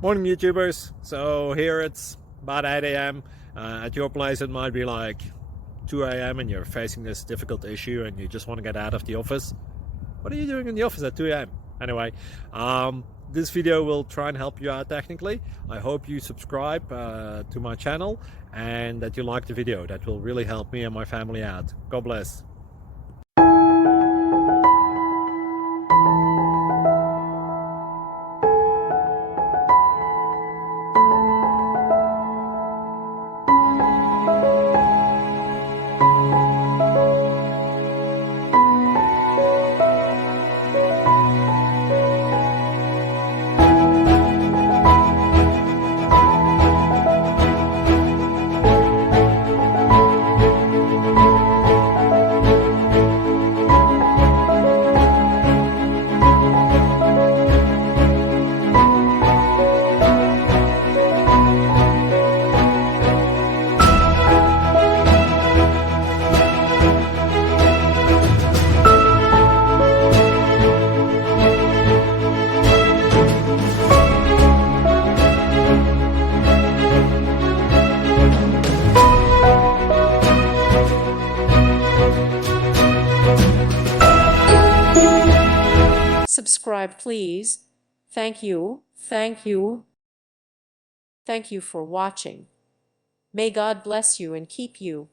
Morning YouTubers. So here it's about 8 a.m. At your place it might be like 2 a.m. and you're facing this difficult issue and you just want to get out of the office. What are you doing in the office at 2 a.m.? Anyway, this video will try and help you out technically. I hope you subscribe to my channel and that you like the video. That will really help me and my family out. God bless. Subscribe, please. Thank you. Thank you. Thank you for watching. May God bless you and keep you.